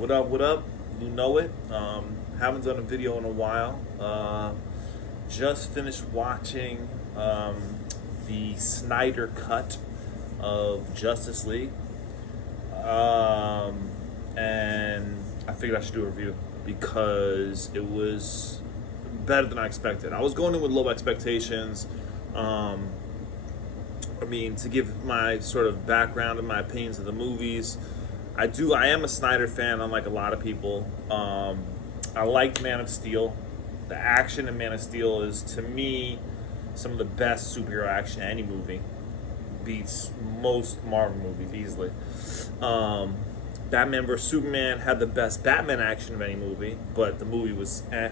What up, what up? You know it. Haven't done a video in a while. Just finished watching the Snyder cut of Justice League. And I figured I should do a review because it was better than I expected. I was going in with low expectations. To give my sort of background and my opinions of the movies, I am a Snyder fan, unlike a lot of people. I liked Man of Steel. The action in Man of Steel is, to me, some of the best superhero action in any movie. Beats most Marvel movies easily. Batman vs. Superman had the best Batman action of any movie, but the movie was eh.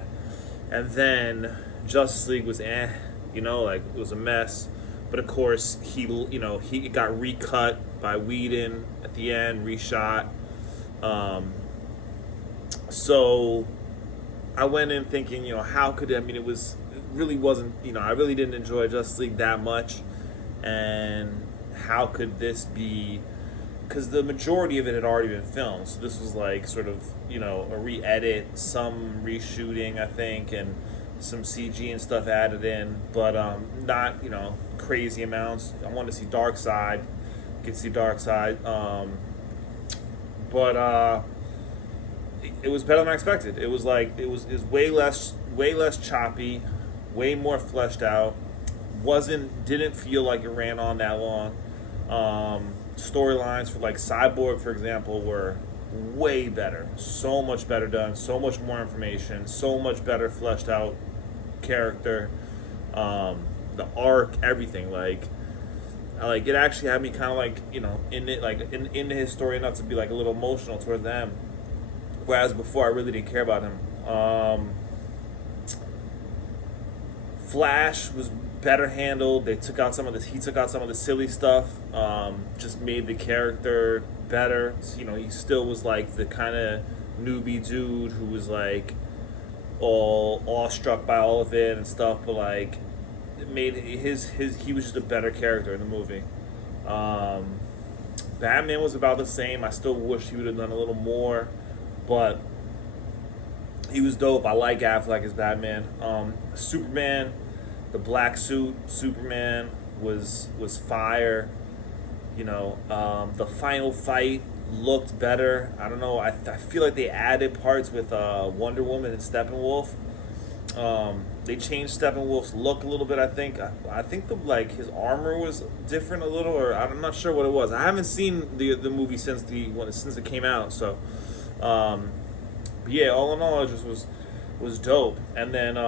And then Justice League was eh. It was a mess. But of course, he got recut by Whedon at the end, reshot. So I went in thinking, how could it really wasn't, I really didn't enjoy Justice League that much, and how could this be? Because the majority of it had already been filmed, so this was like sort of a re-edit, some reshooting, I think, and some CG and stuff added in, but not crazy amounts. I wanted to see Darkseid, get to see Darkseid, but it was better than I expected. It was way less choppy, way more fleshed out. Didn't feel like it ran on that long. Storylines for like Cyborg, for example, were way better, so much better done, so much more information, so much better fleshed out character, the arc, everything. It actually had me kind of in it, into his story enough to be like a little emotional towards them. Whereas before, I really didn't care about him. Flash was better handled. He took out some of the silly stuff. Just made the character better. He still was like the kind of newbie dude who was like all awestruck by all of it and stuff, but it made he was just a better character in the movie. Batman was about the same. I still wish he would have done a little more, but he was dope. I like Affleck as Batman. Superman, the black suit Superman was fire. The final fight looked better. I don't know. I feel like they added parts with Wonder Woman and Steppenwolf. They changed Steppenwolf's look a little bit. I think his armor was different a little, or I'm not sure what it was. I haven't seen the movie since it came out. So, but yeah, all in all, it just was dope. And then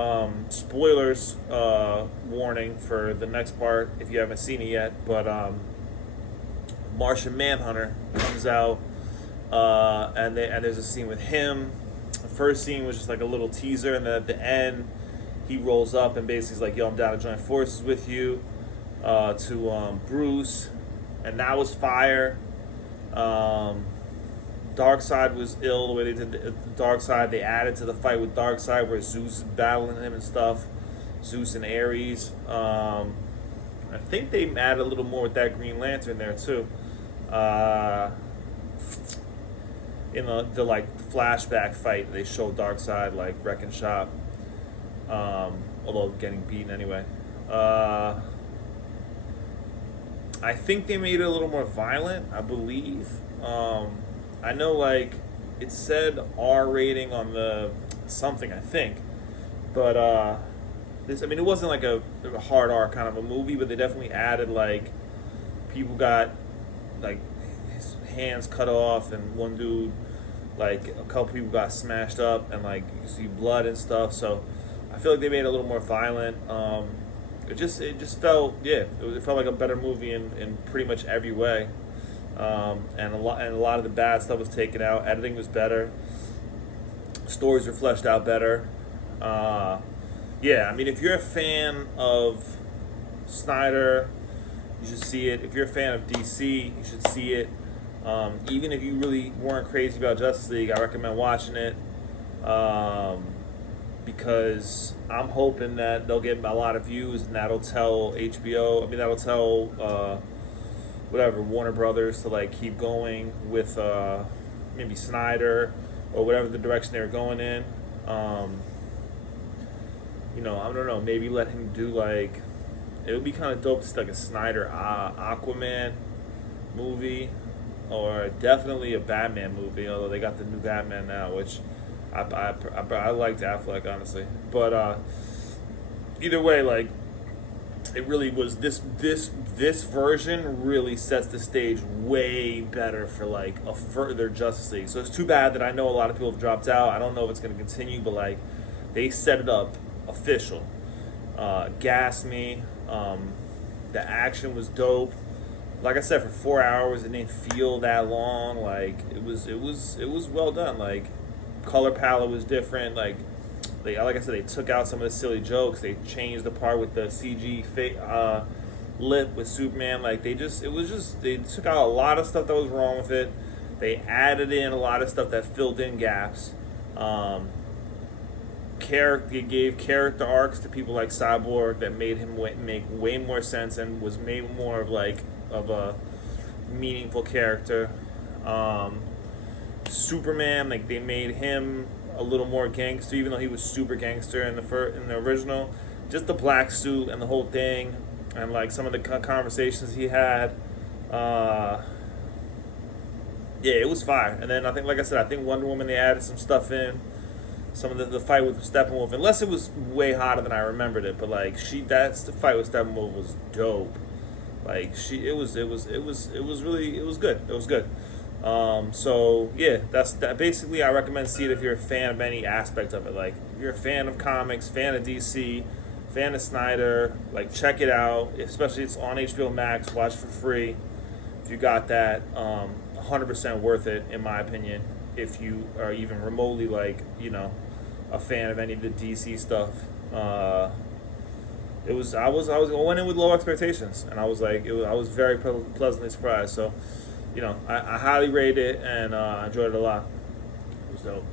spoilers warning for the next part if you haven't seen it yet. But Martian Manhunter comes out, and there's a scene with him. The first scene was just like a little teaser, and then at the end, he rolls up and basically is like, "Yo, I'm down to join forces with you," to Bruce, and that was fire. Darkseid was ill the way they did Darkseid. They added to the fight with Darkseid where Zeus is battling him and stuff. Zeus and Ares. I think they added a little more with that Green Lantern there too. In the flashback fight, they showed Darkseid wrecking shop. Although getting beaten anyway. I think they made it a little more violent, I believe. I know it said R rating on the something, I think. But it wasn't like a hard R kind of a movie, but they definitely added people got his hands cut off, and one dude, a couple people got smashed up, and you see blood and stuff. So I feel like they made it a little more violent. It just felt it felt like a better movie in pretty much every way. And a lot of the bad stuff was taken out. Editing was better. Stories were fleshed out better. If you're a fan of Snyder, you should see it. If you're a fan of DC, you should see it. Even if you really weren't crazy about Justice League, I recommend watching it. Because I'm hoping that they'll get a lot of views, and that'll tell that'll tell Warner Brothers to keep going with maybe Snyder or whatever the direction they were going in. I don't know. Maybe let him do like, it would be kind of dope to see like a Snyder Aquaman movie, or definitely a Batman movie. Although they got the new Batman now, which I liked Affleck, honestly. But either way, like, it really was this version really sets the stage way better for like a further Justice League. So it's too bad that I know a lot of people have dropped out. I don't know if it's going to continue, but like, they set it up official. Gassed me. The action was dope. Like I said, for 4 hours, it didn't feel that long. Like, it was well done. Like, color palette was different. Like I said, they took out some of the silly jokes. They changed the part with the CG lip with Superman. Like, they took out a lot of stuff that was wrong with it. They added in a lot of stuff that filled in gaps. They gave character arcs to people like Cyborg that made him make way more sense and was made more of a meaningful character. Superman, like, they made him a little more gangster, even though he was super gangster in the original. Just the black suit and the whole thing, and like some of the conversations he had. Yeah, it was fire. And then I think, like I said, I think Wonder Woman, they added some stuff in. Some of the fight with Steppenwolf, unless it was way hotter than I remembered it, but like the fight with Steppenwolf was dope. Like, it was good. It was good. So yeah, that's that. Basically, I recommend see it if you're a fan of any aspect of it. Like, if you're a fan of comics, fan of DC, fan of Snyder, like, check it out. Especially, it's on HBO Max. Watch for free if you got that. 100% worth it, in my opinion. If you are even remotely a fan of any of the DC stuff. I went in with low expectations, and I was very pleasantly surprised. So, I highly rate it, and I enjoyed it a lot. It was dope.